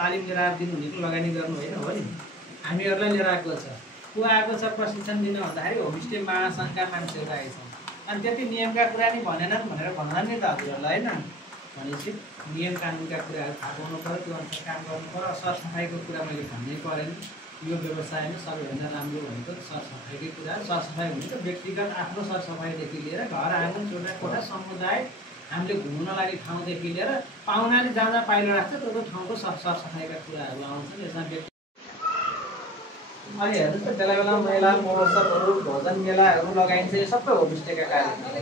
तालिम लिएर दिनु भनेको लगानी गर्नु होइन हो नि हामीहरूलाई लिएर आएको छ को आएको छ प्रशिक्षण दिन भन्दाखेरि होमस्टे महासङ्घका मान्छेहरू आएछन् अनि त्यति नियमका कुरा नि भनेनन् भनेर भन्दा नि त हजुरहरूलाई होइन भनेपछि नियम कानुनका कुराहरू थाहा पाउनु पऱ्यो त्यो अनुसार काम गर्नु पऱ्यो सरसफाइको कुरा मैले भन्नै परेन यो व्यवसायमा सबैभन्दा राम्रो भनेको सरसफाइकै कुरा सरसफाइ भनेको व्यक्तिगत आफ्नो सरसफाइदेखि लिएर घर आँगन चोटा कोठा समुदाय हामीले घुम्न लागि ठाउँदेखि लिएर पाहुनाले जहाँ जहाँ पाइलो राख्छ त्यो ठाउँको सरसफाइका कुराहरू आउँछन् यसमा व्यक्ति अहिले हेर्नुहोस् त बेला बेला मेला महोत्सवहरू भोजन मेलाहरू लगाइन्छ यो सबै होमस्टेका कार्यक्रम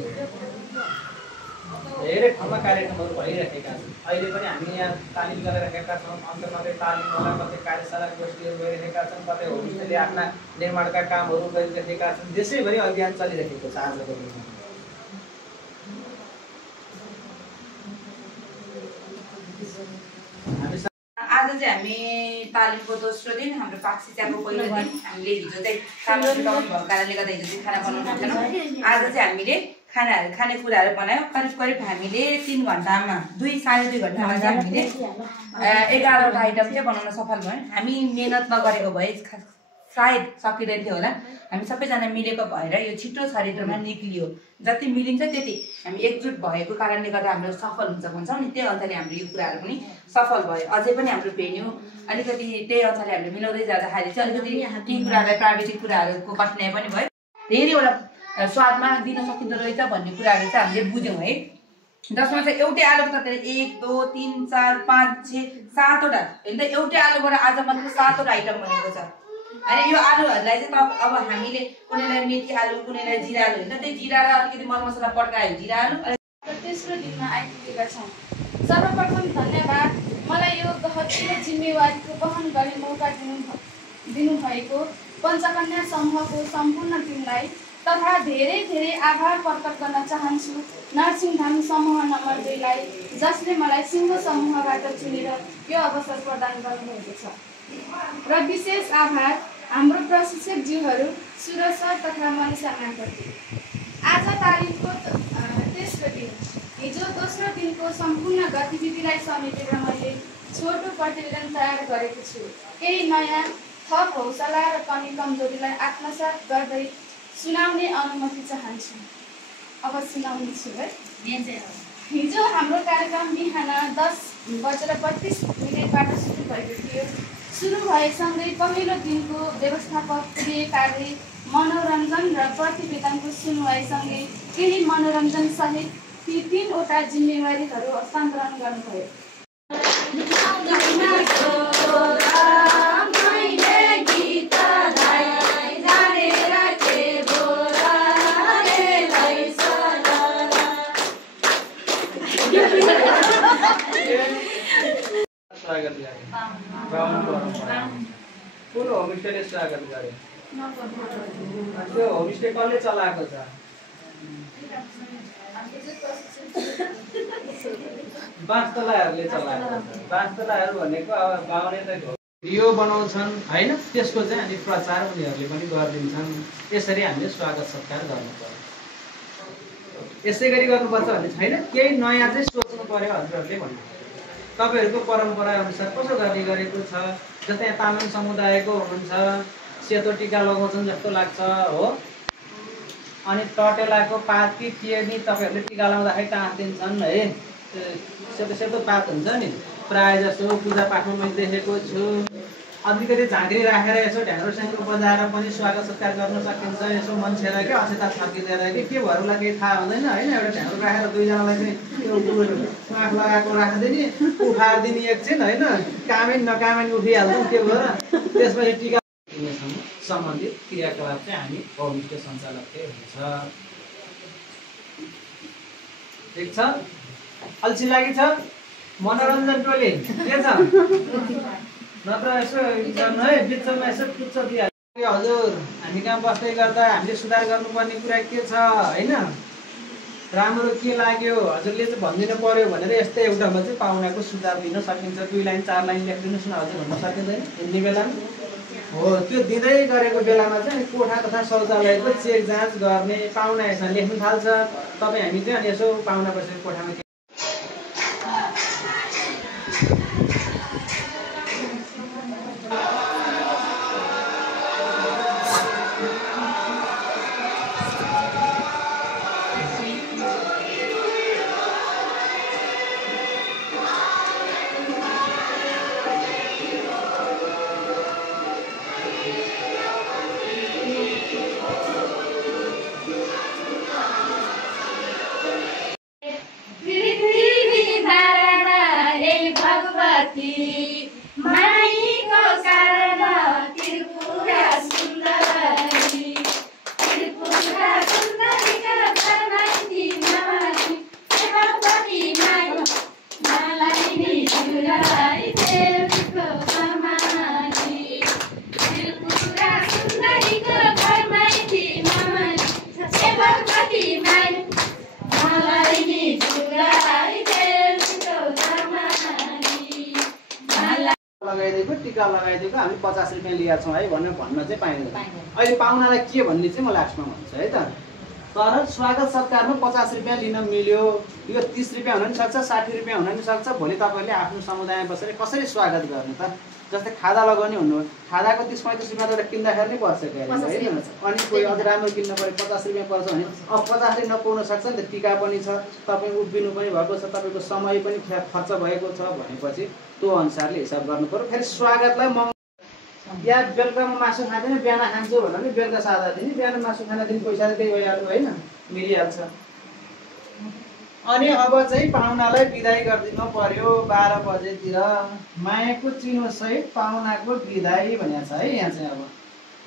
धेरै ठाउँमा कार्यक्रमहरू भइरहेका छन् अहिले पनि हामी यहाँ तालिम गरिरहेका छौँ अन्त कतै तालिम होला कतै कार्यशाला गोष्ठीहरू भइरहेका छन् कतै होमस्टेले आफ्ना निर्माणका कामहरू गरिरहेका छन् देशैभरि अभियान चलिरहेको छ आजको दिनमा आज चाहिँ हामी तालिमको दोस्रो दिन हाम्रो पाकशिक्षाको पहिलो दिन हामीले हिजो चाहिँ खाना छुटाउनु भएको कारणले गर्दा हिजो चाहिँ खाना बनाउनु थिएन आज चाहिँ हामीले खानेकुराहरू बनायौँ करिब हामीले 3 घन्टामा 2-2.5 घन्टामा चाहिँ हामीले 11वटा आइटम चाहिँ बनाउन सफल भयौँ हामी मेहनत नगरेको भए सायद सकिँदैन थियो होला हामी सबैजना मिलेको भएर यो छिटो चरित्रमा निक्लियो जति मिलिन्छ त्यति हामी एकजुट भएको कारणले गर्दा हाम्रो सफल हुन्छ भन्छौँ नि त्यही अनुसारले हाम्रो यो कुराहरू पनि सफल भयो अझै पनि हाम्रो भेन्यू अलिकति त्यही अनुसारले हामीले मिलाउँदै जाँदाखेरि चाहिँ अलिकति ती कुराहरूलाई प्राविधिक कुराहरूको कठिनाइ पनि भयो धेरैवटा स्वादमा दिन सकिँदो रहेछ भन्ने कुराहरू चाहिँ हामीले बुझ्यौँ है जसमा चाहिँ एउटै आलुको तरकारी 1 2 3 4 5 6 7वटा होइन त एउटै आलुबाट आज मात्र 7वटा आइटम बनेको छ अनि यो आलुहरूलाई चाहिँ अब हामीले कुनैलाई मेथी आलु कुनैलाई जिरा आलु होइन त्यही जिरा र अलिकति मरमसला पड्कायो जिरा आलु तेस्रो दिनमा आइपुगेका छौँ सर्वप्रथम धन्यवाद मलाई यो गहन जिम्मेवारीको वहन गर्ने मौका दिनुभएको पञ्चकन्या समूहको सम्पूर्ण टिमलाई तथा धेरै धेरै आभार प्रकट गर्न चाहन्छु नरसिंहधाम समूह नम्बर 2 लाई जसले मलाई सिंह समूहबाट चुनेर यो अवसर प्रदान गर्नुभएको छ र विशेष आभार हाम्रो प्रशिक्षकज्यूहरू सुरज सर तथा मनिषा म्यामप्रति आज तालिमको तेस्रो दिन हिजो दोस्रो दिनको सम्पूर्ण गतिविधिलाई समेटेर मैले छोटो प्रतिवेदन तयार गरेको छु केही नयाँ थप हौसला र कमी कमजोरीलाई आत्मसात गर्दै सुनाउने अनुमति चाहन्छु अब सुनाउने छु है हिजो हाम्रो कार्यक्रम बिहान 10:32 सुरु भएको थियो सुरु भएसँगै पहिलो दिनको व्यवस्थापकीय कार्य मनोरञ्जन र प्रतिवेदनको सुनवाईसँगै केही मनोरञ्जन सहित ती 3वटा जिम्मेवारीहरू हस्तान्तरण गर्नुभयो स्वागत गरे कुन होमस्टेले स्वागत गरे त्यो होमस्टे कसले चलाएको छ वास्तलाहरूले चलाएको वास्तलाहरू भनेको अब गाउँले त भिडियो बनाउँछन् हैन त्यसको चाहिँ अनि प्रचार उनीहरूले पनि गरिदिन्छन् यसरी हामीले स्वागत सत्कार गर्नु पर्यो यसै गरी गर्नुपर्छ भन्ने छैन केही नयाँ चाहिँ सोच्नु पर्यो हजुरहरूले भन्नु तपाईहरुको परम्परा अनुसार कसो गर्ने गरेको छ जस्तै तामाङ समुदायको हुनुहुन्छ सेतो टीका लगाउँछन् जस्तो लाग्छ हो अनि टटेलाको पात कि के नि तपाईहरुले टीका लगाउँदाखेरि टाँसिदिन्छन् है सेतो सेतो पात हुन्छ नि प्राय जसो पूजा पाठमा मैले देखेको छु अलिकति झाँक्री राखेर यसो ढ्याङ्ग्रो बजाएर पनि स्वागत सत्कार गर्न सकिन्छ। यसो मान्छेर के अक्षता छर्किँदैन के भरूलाई केही थाहा हुँदैन होइन। एउटा ढ्याङ्ग्रो राखेर दुईजनालाई चाहिँ त्यो आँख लगाएको राखिदिने उफारिदिने एकछिन होइन, कामै नकामै उठिहाल्छौँ त्यो भएर। त्यसपछि टिका सम्बन्धित क्रियाकलाप चाहिँ हामी होमस्टे सञ्चालककै हुन्छ। ठिक छ, अल्छी लागि छ। मनोरञ्जन टोली के छ नत्र यसो गर्नु है, बिचमा यसो टुच्च दिइहाल्यो। हजुर हामी कहाँ बस्दै गर्दा हामीले सुधार गर्नुपर्ने कुरा के छ होइन, राम्रो के लाग्यो हजुरले चाहिँ भनिदिनु पर्यो भनेर यस्तै एउटामा चाहिँ पाहुनाको सुझाव दिन सकिन्छ। 2 लाइन 4 लाइन लेखिदिनुहोस् न हजुर भन्न सकिँदैन हिँड्ने बेलामा हो। त्यो दिँदै गरेको बेलामा चाहिँ कोठा तथा शौचालयको चेक जाँच गर्ने पाहुना यसमा लेख्नु थाल्छ। तपाईँ हामी चाहिँ अनि यसो पाहुना बसेको कोठामा टिका लगाइदिएको हामी 50 रुपियाँ लिएका छौँ है भनेर भन्न चाहिँ पाइँदैन। अहिले पाहुनालाई के भन्ने चाहिँ म लास्टमा भन्छु है त। तर स्वागत सत्कारमा 50 रुपियाँ लिन मिल्यो, यो 30 रुपियाँ हुन पनि सक्छ, 60 रुपियाँ हुन पनि सक्छ। भोलि तपाईँहरूले आफ्नो समुदायमा बसेर कसरी स्वागत गर्ने त? जस्तै खादा लगाउने हुनु, खादाको 30-35 रुपियाँ त किन्दाखेरि नै पर्छ क्या होइन। अनि कोही अझ राम्रो किन्न पऱ्यो 50 रुपियाँ पर्छ भने अब 50ले नपाउन सक्छ नि त। टिका पनि छ, तपाईँ उभिनु पनि भएको छ, तपाईँको समय पनि खर्च भएको छ भनेपछि त्यो अनुसारले हिसाब गर्नु पर्यो। फेरि स्वागतलाई म या बेलुका म मासु खाँदैन बिहान खान्छु भन्दा पनि बेलुका सादा दिने, बिहान मासु खाना दिने पैसा त्यही भइहाल्यो होइन, मिलिहाल्छ। अनि अब चाहिँ पाहुनालाई बिदाई गरिदिनु पर्यो 12 बजेतिर। मायाको चिनोसहित पाहुनाको बिदाई भनेको छ है यहाँ चाहिँ। अब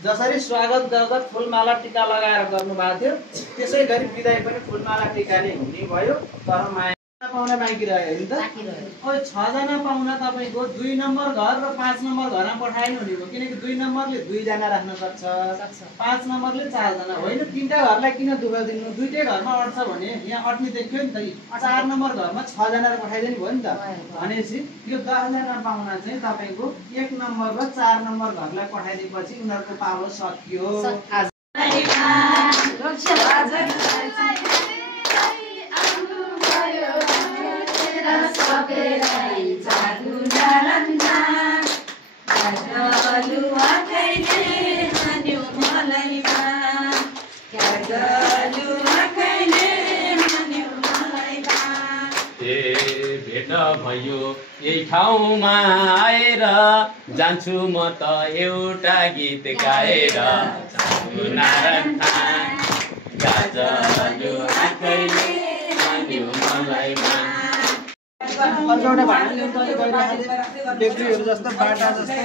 जसरी स्वागत गर्दा फुलमाला टिका लगाएर गर्नुभएको थियो त्यसै गरी बिदाई पनि फुलमाला टिकाले हुने भयो। तर माया पाहुना बाँकी रह्यो नि त। अब 6 जना पाहुना तपाईँको 2 नम्बर घर र 5 नम्बर घरमा पठाएन हुने भयो, किनकि 2 नम्बरले 2 जना राख्न सक्छ, 5 नम्बरले 4 जना होइन। 3टा घरलाई किन दुःख दिनु, 2टै घरमा अट्छ भने यहाँ अट्ने देखियो नि त। 4 नम्बर घरमा 6 जना पठाइदिनु भयो नि त। भनेपछि यो 10 जना पाहुना चाहिँ तपाईँको 1 नम्बर र 4 नम्बर घरलाई पठाइदिएपछि उनीहरूको पालो सकियो। भेट भयो यही ठाउँमा आएर जान्छु म त एउटा गीत गाएर नारायण गाजलु आँखैले मान्यो मलाई अर्कोवटा भाँडा ल्याउनु तले गइराखेको डेक्चीहरू जस्तो बाटा जस्तै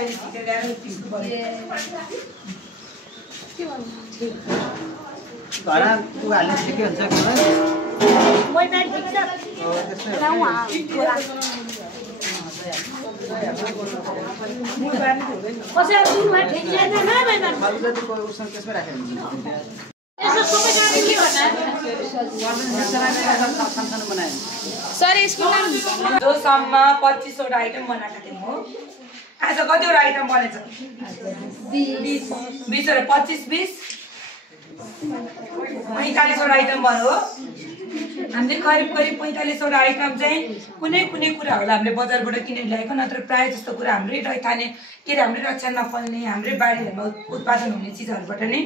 घरमा उ हाल्ने ठिकै हुन्छ कि त्यसमै राखेको जोसम्म 25वटा आइटम बनाएको थियौँ हो। आज कतिवटा आइटम बनेछ? 20 र 25 45वटा आइटम भयो। हामीले करिब 45वटा आइटम चाहिँ कुनै कुराहरूलाई हामीले बजारबाट किनेर ल्याएको, नत्र प्रायः जस्तो कुरा हाम्रै खाने के अरे हाम्रै रक्षामा फल्ने हाम्रै बारीहरूमा उत्पादन हुने चिजहरूबाट नै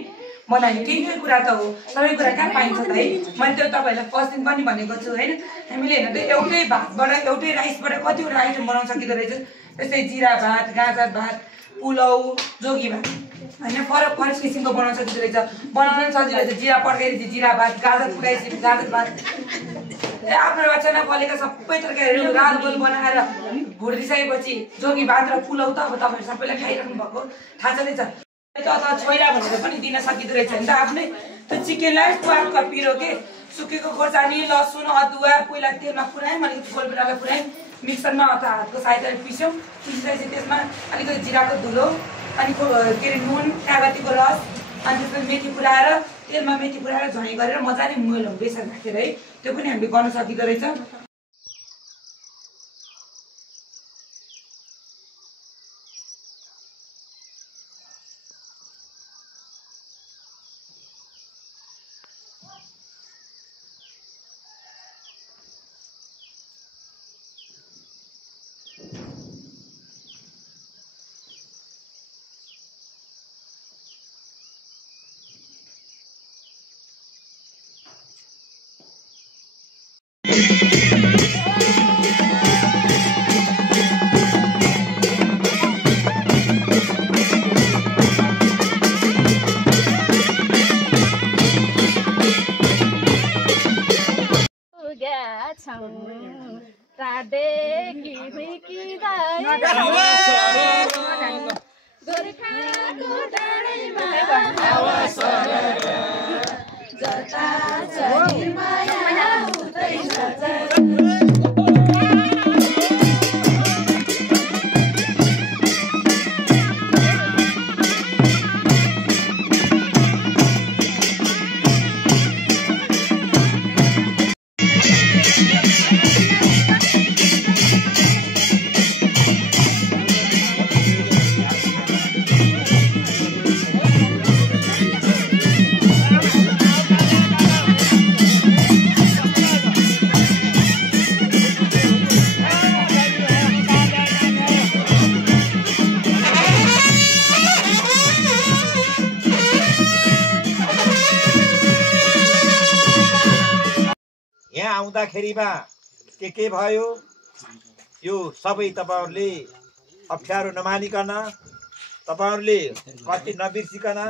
बनायो। केही कुरा त हो, सबै कुरा कहाँ पाइन्छ त है। मैले त्यो तपाईँहरूलाई फर्स्ट दिन पनि भनेको छु होइन। हामीले हेर्नु त एउटै भातबाट एउटै राइसबाट कतिवटा आइटम बनाउन सकिँदो रहेछ। जस्तै जिरा भात, गाजर भात, पुलाउ जोगी भात होइन फरक फरक किसिमको बनाउन सजिलो रहेछ बनाउन पनि सजिलो रहेछ जिरा पड्काइदिएपछि जिरा भात गाजर पुगाएपछि गाजर भात आफ्नो रचना फलेका सबै तरकारीहरू रातभर बनाएर भुटिसकेपछि जोगी भात र पुलाउ त अब तपाईँहरू सबैलाई खाइराख्नु भएको थाहा छँदैछ अथवा छोइला भनेर पनि दिन सकिँदो रहेछ नि त आफ्नै त्यो चिकनलाई प्वालको पिरो के सुकेको खोर्सानी लसुन अदुवा पहिला तेलमा पुऱ्यायौँ अलिकति गोलबेडालाई पुऱ्यायौँ मिक्सरमा अथवा हातको सहायताले पिस्यौँ पिसिसकेपछि त्यसमा अलिकति जिराको धुलो अनि के अरे नुन कागतीको रस अनि त्यसमा मेथी पुऱ्याएर तेलमा मेथी पुऱ्याएर झैँ गरेर मजाले मोइलौँ बेसन राखेर है त्यो पनि हामीले गर्न सकिँदो रहेछ आउँदाखेरिमा के भयो यो सबै तपाईहरुले अप्ठ्यारो नमानिकन तपाईहरुले कति नबिर्सिकन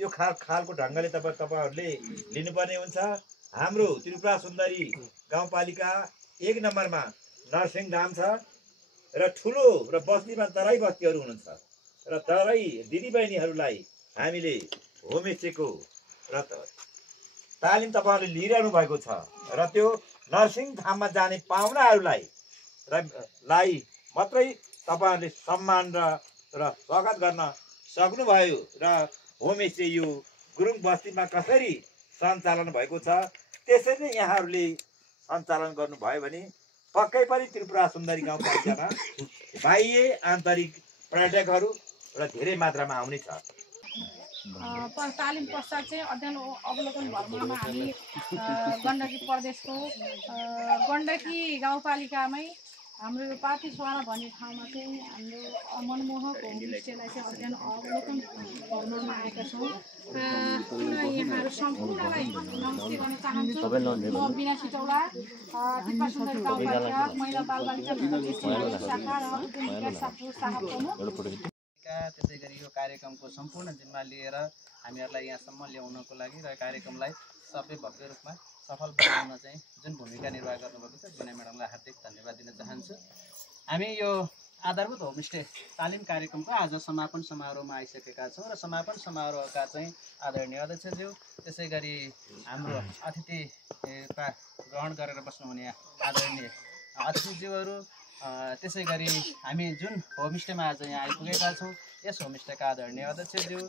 यो खालको ढंगले तपाईहरुले लिनुपर्ने हुन्छ। हाम्रो त्रिपुरा सुन्दरी गाउँपालिका 1 नम्बरमा नरसिंहधाम छ र ठुलो र बस्तीमा तराई बस्तीहरु हुनुहुन्छ र तराई दिदीबहिनीहरुलाई हामीले होमस्टेको र तालिम तपाईहरुले लिइरहनु भएको छ र त्यो नरसिंहधाममा जाने पाहुनाहरुलाई मात्रै तपाईहरुले सम्मान र स्वागत गर्न सक्नुभयो र होमस्टे यो गुरुङ बस्तीमा कसरी सञ्चालन भएको छ त्यसरी नै यहाँहरुले सञ्चालन गर्नुभयो भने पक्कै पनि त्रिपुरा सुन्दरी गाउँपालिकामा बाह्य आन्तरिक पर्यटकहरु र धेरै मात्रामा आउने छ। तालिम पश्चात चाहिँ अध्ययन अवलोकन भ्रमणमा हामी गण्डकी प्रदेशको गण्डकी गाउँपालिकामै हाम्रो यो पार्टी स्वारा भन्ने ठाउँमा चाहिँ हाम्रो मनमोहक होमस्टेलाई चाहिँ अध्ययन अवलोकन भ्रमणमा आएका छौँ। यहाँहरू सम्पूर्णलाई नमस्ते गर्न चाहन्छु। म बिना सिटौला त्रिपुरा सुन्दरी गाउँपालिका महिला बालबालिका शाखा र शाखा प्रमुख त्यसै गरी यो कार्यक्रमको सम्पूर्ण जिम्मा लिएर हामीहरूलाई यहाँसम्म ल्याउनको लागि र कार्यक्रमलाई सबै भव्य रूपमा सफल बनाउन चाहिँ जुन भूमिका निर्वाह गर्नुभएको छ बिना म्याडमलाई हार्दिक धन्यवाद दिन चाहन्छु। हामी यो आधारभूत होमस्टे तालिम कार्यक्रमको आज समापन समारोहमा आइसकेका छौँ र समापन समारोहका चाहिँ आदरणीय अध्यक्षज्यू त्यसै गरी हाम्रो अतिथिका ग्रहण गरेर बस्नुहुने आदरणीय अतिथिज्यूहरू त्यसै गरी हामी जुन होमस्टेमा आज यहाँ आइपुगेका छौँ यस होमस्टेका आदरणीय अध्यक्षज्यू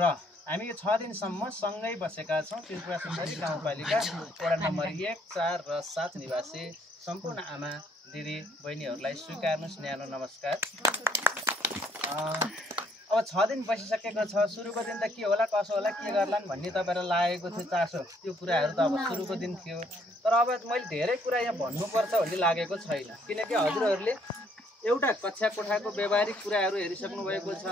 र हामी यो 6 दिनसम्म सँगै बसेका छौँ त्रिपुरा सुन्दरी गाउँपालिका वडा नम्बर 1, 4 र 7 निवासी सम्पूर्ण आमा दिदी बहिनीहरूलाई स्वीकार्नुहोस् न्यानो नमस्कार। अब 6 दिन बसिसकेको छ। सुरुको दिन त के होला कसो होला के गर्लान् भन्ने तपाईँलाई लागेको थियो चासो, त्यो कुराहरू त अब सुरुको दिन थियो। तर अब मैले धेरै कुरा यहाँ भन्नुपर्छ भन्ने लागेको छैन, किनकि हजुरहरूले एउटा कक्षा कोठाको व्यावहारिक कुराहरू हेरिसक्नु भएको छ।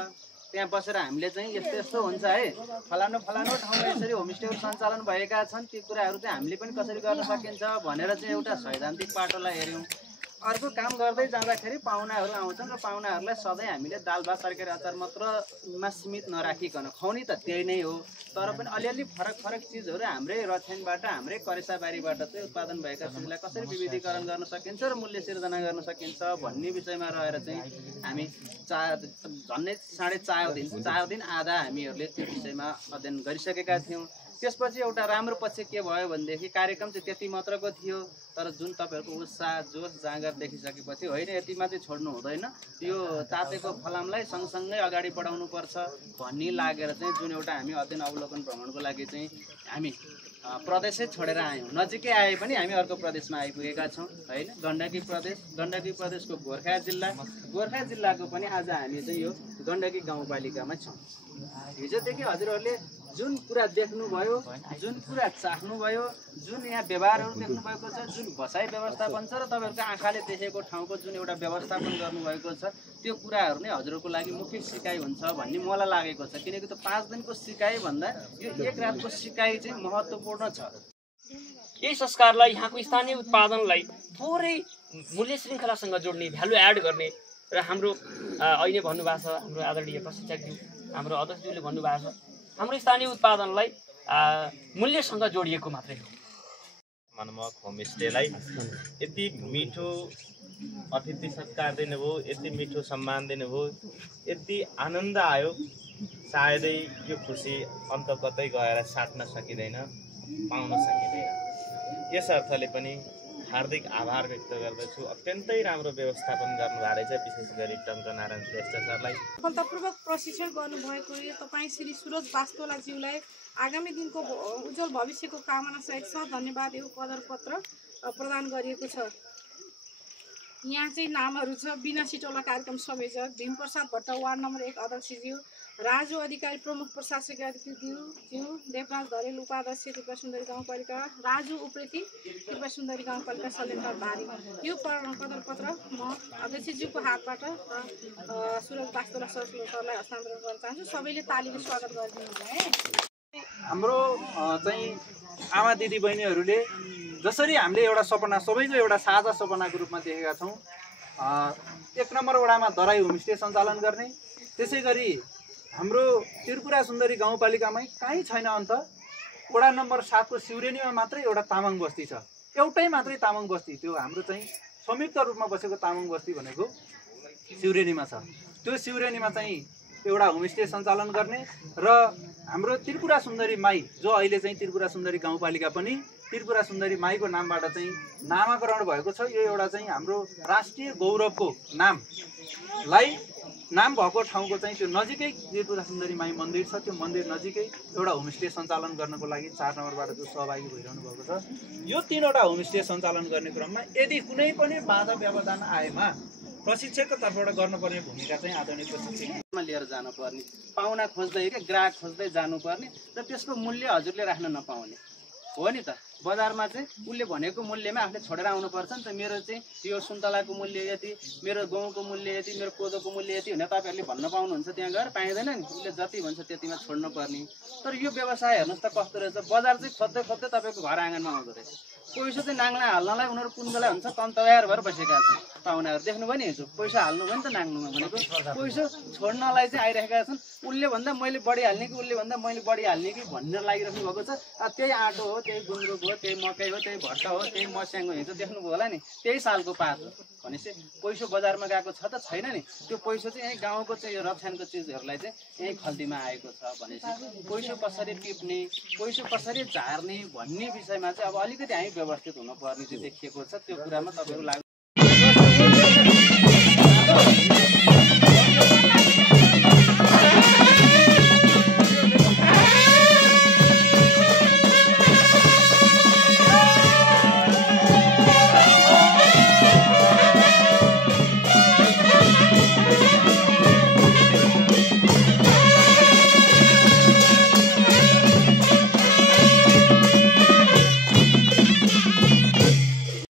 त्यहाँ बसेर हामीले चाहिँ यस्तो यस्तो हुन्छ है, फलानु फलानु ठाउँमा यसरी होमस्टेहरू सञ्चालन भएका छन्, ती कुराहरू चाहिँ हामीले पनि कसरी गर्न सकिन्छ भनेर चाहिँ एउटा सैद्धान्तिक पाटोलाई हेऱ्यौँ। अर्को काम गर्दै जाँदाखेरि पाहुनाहरू आउँछन् र पाहुनाहरूलाई सधैँ हामीले दाल भात तरकारी अचार मात्रमा सीमित नराखिकन खुवाउने त त्यही नै हो, तर पनि अलिअलि फरक फरक चिजहरू हाम्रै रथ्यानबाट हाम्रै करेसाबारीबाट चाहिँ उत्पादन भएका चिजलाई कसरी विविधीकरण गर्न सकिन्छ र मूल्य सिर्जना गर्न सकिन्छ भन्ने विषयमा रहेर चाहिँ हामी झन्डै 4.5 दिन आधा हामीहरूले त्यो विषयमा अध्ययन गरिसकेका थियौँ। त्यसपछि एउटा राम्रो पक्ष के भयो भनेदेखि कार्यक्रम चाहिँ त्यति मात्रको थियो, तर जुन तपाईँहरूको उत्साह जोस जाँगर देखिसकेपछि होइन यतिमा चाहिँ छोड्नु हुँदैन, यो तातेको फलामलाई सँगसँगै अगाडि बढाउनुपर्छ भन्ने लागेर चाहिँ जुन एउटा हामी अध्ययन अवलोकन भ्रमणको लागि चाहिँ हामी प्रदेशै छोडेर आयौँ। नजिकै आए पनि हामी अर्को प्रदेशमा आइपुगेका छौँ होइन। गण्डकी प्रदेशको गोर्खा जिल्लाको पनि आज हामी चाहिँ यो गण्डकी गाउँपालिकामा छौँ। हिजोदेखि हजुरहरूले जुन कुरा देख्नुभयो, जुन कुरा चाख्नुभयो, जुन यहाँ व्यवहारहरू देख्नुभएको छ, जुन बसाइ व्यवस्थापन छ र तपाईँहरूको आँखाले देखेको ठाउँको जुन एउटा व्यवस्थापन गर्नुभएको छ, त्यो कुराहरू नै हजुरहरूको लागि मुख्य सिकाइ हुन्छ भन्ने मलाई लागेको छ। किनकि त 5 दिनको सिकाइ भन्दा यो 1 रातको सिकाइ चाहिँ महत्त्वपूर्ण छ। यही संस्कारलाई यहाँको स्थानीय उत्पादनलाई थोरै मूल्य श्रृङ्खलासँग जोड्ने, भ्यालु एड गर्ने र हाम्रो अहिले भन्नुभएको छ हाम्रो आदरणीय प्रशिक्षकज्यू, हाम्रो अध्यक्षज्यूले भन्नुभएको छ हाम्रो स्थानीय उत्पादनलाई मूल्यसँग जोडिएको मात्रै हो। मनमोहक होमस्टेलाई यति मिठो अतिथि सत्कार दिनुभयो, यति मिठो सम्मान दिनुभयो, यति आनन्द आयो, सायदै यो खुसी अन्त कतै गएर साट्न सकिँदैन, पाउन सकिँदैन। यस अर्थले पनि हार्दिक आभार व्यक्त गर्दछु। अत्यन्तै राम्रो व्यवस्थापन गर्नुभएको रहेछ, विशेष गरी टङ्कनारायण श्रेष्ठ सरलाई। सफलतापूर्वक प्रशिक्षण गर्नुभएको तपाईँ श्री सुरज वास्तोलाज्यूलाई आगामी दिनको उज्जवल भविष्यको कामना सहित धन्यवाद यो कदर पत्र प्रदान गरिएको छ। यहाँ चाहिँ नामहरू छ बिना सिटौला कार्यक्रम संयोजक भीमप्रसाद भट्ट, वार्ड नम्बर 1 अध्यक्षज्यू, राजु अधिकारी प्रमुख प्रशासकीय अधिकृतज्यू, देवराज धरेल उपाध्यक्ष त्रिपुरा सुन्दरी गाउँपालिका, राजु उप्रेती त्रिपुरा सुन्दरी गाउँपालिका, सलेन्द्र बारी। यो कदर पत्र म अध्यक्षज्यूको हातबाट सुरज वास्तोला सरलाई हस्तान्तरण गर्न चाहन्छु। सबैले तालीले स्वागत गरिदिनु होला है। हाम्रो चाहिँ आमा दिदी बहिनीहरूले जसरी हामीले एउटा सपना, सबैको एउटा साझा सपनाको रूपमा देखेका छौँ, 1 नम्बर वडामा दराई होमस्टे सञ्चालन गर्ने, त्यसै गरी हाम्रो त्रिपुरा सुन्दरी गाउँपालिकामै कहीँ छैन अन्त वडा नम्बर 7 को सिउरेनीमा मात्रै एउटा तामाङ बस्ती छ, एउटै मात्रै तामाङ बस्ती, त्यो हाम्रो चाहिँ संयुक्त रूपमा बसेको तामाङ बस्ती भनेको सिउरेनीमा छ। त्यो सिउरेनीमा चाहिँ एउटा होमस्टे सञ्चालन गर्ने र हाम्रो त्रिपुरा सुन्दरी माई, जो अहिले चाहिँ त्रिपुरा सुन्दरी गाउँपालिका पनि त्रिपुरा सुन्दरी माईको नामबाट चाहिँ नामाकरण भएको छ। यो एउटा चाहिँ हाम्रो राष्ट्रिय गौरवको नामलाई नाम भएको ठाउँको चाहिँ त्यो नजिकै त्रिपुरा सुन्दरी माई मन्दिर छ, त्यो मन्दिर नजिकै एउटा होमस्टे सञ्चालन गर्नको लागि 4 नम्बरबाट जो सहभागी भइरहनु भएको छ, यो 3वटा होमस्टे सञ्चालन गर्ने क्रममा यदि कुनै पनि बाधा व्यवधान आएमा प्रशिक्षकको तर्फबाट गर्नुपर्ने भूमिका चाहिँ आदरणीय प्रशिक्षकमा लिएर जानुपर्ने, पाहुना खोज्दै के ग्राहक खोज्दै जानुपर्ने र त्यसको मूल्य हजुरले राख्न नपाउने हो नि त। बजारमा चाहिँ उसले भनेको मूल्यमा आफूले छोडेर आउनुपर्छ नि त। मेरो चाहिँ यो सुन्तलाको मूल्य यति, मेरो गहुँको मूल्य यति, मेरो कोदोको मूल्य यति भनेर तपाईँहरूले भन्न पाउनुहुन्छ, त्यहाँ गएर पाइँदैन नि। उसले जति भन्छ त्यतिमा छोड्नु पर्ने। तर यो व्यवसाय हेर्नुहोस् त कस्तो रहेछ, बजार चाहिँ खोज्दै खोज्दै तपाईँको घर आँगनमा आउँदो रहेछ। पैसा चाहिँ नाङ्ला हाल्नलाई उनीहरू कुन बेला हुन्छ कम तयार भएर बसेका छन्। पाहुनाहरू देख्नुभयो नि हिजो पैसा हाल्नु भयो नि त नाङ्लोमा भनेको, पैसा छोड्नलाई चाहिँ आइरहेका छन्। उसले भन्दा मैले बढी हाल्ने कि उसले भन्दा मैले बढी हाल्ने कि भनेर लागिराख्नु भएको छ। त्यही आँटो हो, त्यही गुन्द्रुक हो, त्यही मकै हो, त्यही भट्ट हो, त्यही मस्याङ हो, हिजो देख्नुभयो होला नि, त्यही सालको पात हो भनेपछि पैसा बजारमा गएको छ त छैन नि। त्यो पैसा चाहिँ यहीँ गाउँको चाहिँ यो रक्षानको चिजहरूलाई चाहिँ यहीँ खल्तीमा आएको छ भनेपछि पैसा कसरी टिप्ने, पैसा कसरी झार्ने भन्ने विषयमा चाहिँ अब अलिकति हामी व्यवस्थित हुनुपर्ने चाहिँ देखिएको छ। त्यो कुरामा तपाईँहरू